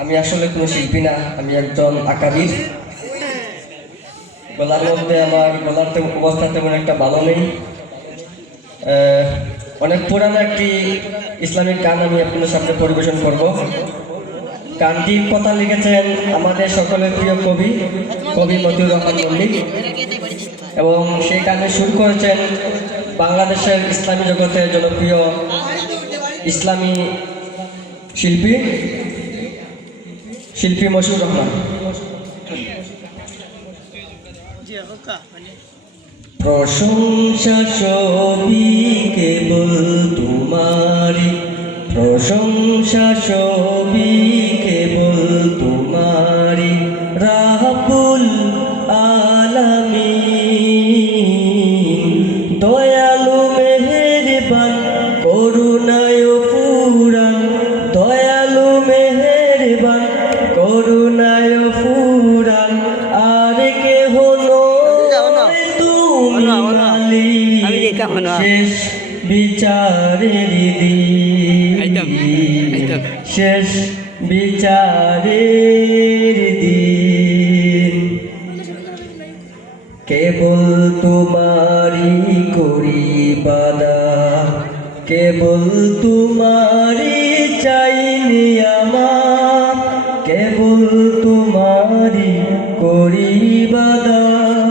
আমি আসলে কোনো শিল্পী না, আমি একজন আঁকাবিদ। গলার মধ্যে আমার গলার অবস্থা তেমন একটা ভালো নেই। অনেক পুরানো একটি ইসলামিক গান আমি আপনাদের সামনে পরিবেশন করব। গানটির কথা লিখেছেন আমাদের সকলের প্রিয় কবি মতিউর রহমান মল্লিক, এবং সেই গানে সুর করেছেন বাংলাদেশের ইসলামী জগতের জনপ্রিয় ইসলামী শিল্পী মশিউর রহমান। প্রশংসা সবই কেবল তোমারি, প্রশংসা সবই কেবল তোমারি, রাব্বুল আলামিন। দয়ালু মেহেরবান করুণায় ফুরান, দয়ালু মেহেরবান করুণায় ফুরান, আর কেহ নয় তুমি মালিক শেষ বিচারের দিন, শেষ বিচারের দিন। কেবল তোমারি করি ইবাদত, কেবল তোমারি চাইনি আমার, কেবল তোমারি করি ইবাদত,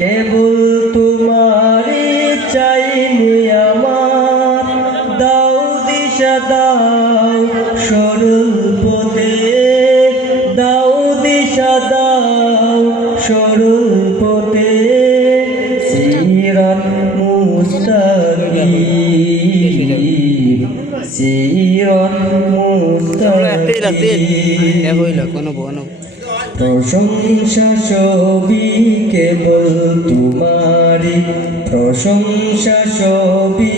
কেবল তোমারি চাইনি আমার। দাও দিশা দাও সরল পথে, দাও দিশা দাও সরল পথে, সিরাত মুস্তাকিম, সিরাত মুস্তাকিম। প্রশংসা সবই কেবল তোমারি, প্রশংসা সবই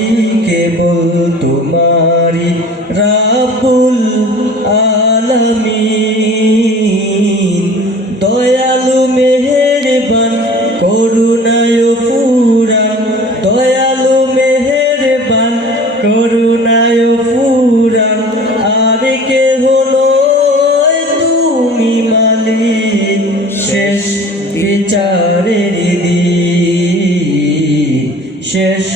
কেবল তোমারি, রাব্বুল আলামিন। দয়ালু মেহেরবান করুণায় ফুরান, দয়ালু মেহেরবান করুণায় ফুরান, আর কেহ নয় তুমি মালিক শেষ বিচারের দিন, শেষ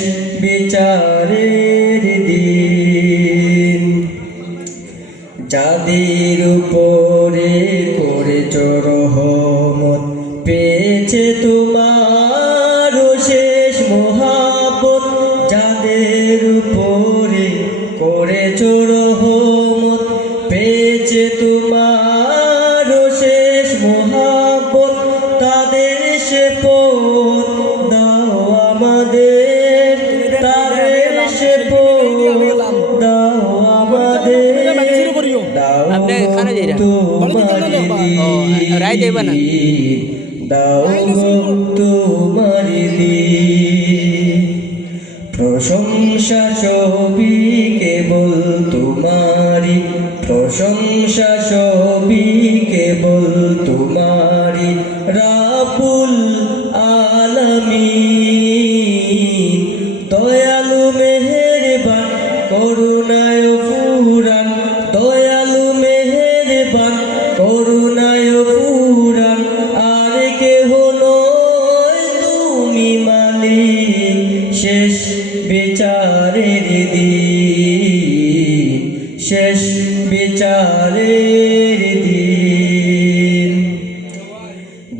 বিচারের দিন। যাদের উপরে করেছ রহমত, পেয়েছে তোমার শেষ মহাব্বত, যাদের উপরে করেছ রহমত, পেয়েছে তোমার শেষ মহাব্বত, তাদের সে পথ দাও আমাদের, তাদের সে পথ দাও আমাদের, দাও তোমারি দিন। প্রশংসা সবই কেবল তোমারি, প্রশংসা সবই কেবল তোমারি, রাব্বুল আলামিন। দয়ালু মেহেরবান করুণায় ফুরান, দয়ালু মেহেরবান করুণায় ফুরান, আর কেহ নয় তুমি মালিক শেষ বিচারের দিন, শেষ বিচারের দিন।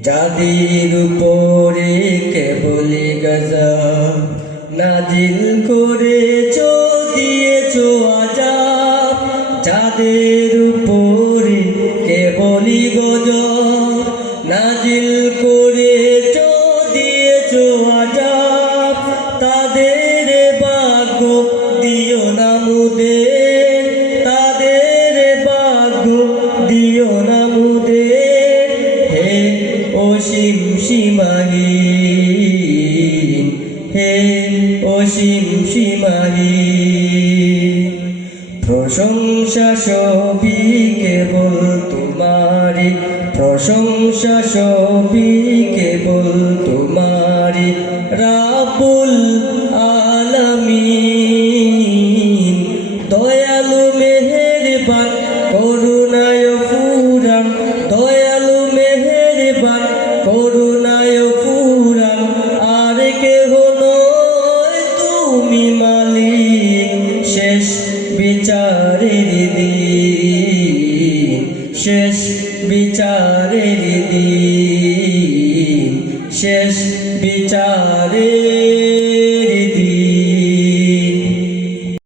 যাদের উপরে কেবলি গজব নাজিল করেছ, দিয়েছ আযাব, যাদের উপরে কেবলি গজব নাজিল করেছ, দিয়েছ আযাব, তাদের ভাগ্য দিও না মুদের, তাদের ভাগ্য দিও না মুদের, হে অসীম সীমাহীন, হে অসীম সীমাহীন। প্রশংসা সবই কেবল তোমারি, প্রশংসা সবই কেবল তোমারি।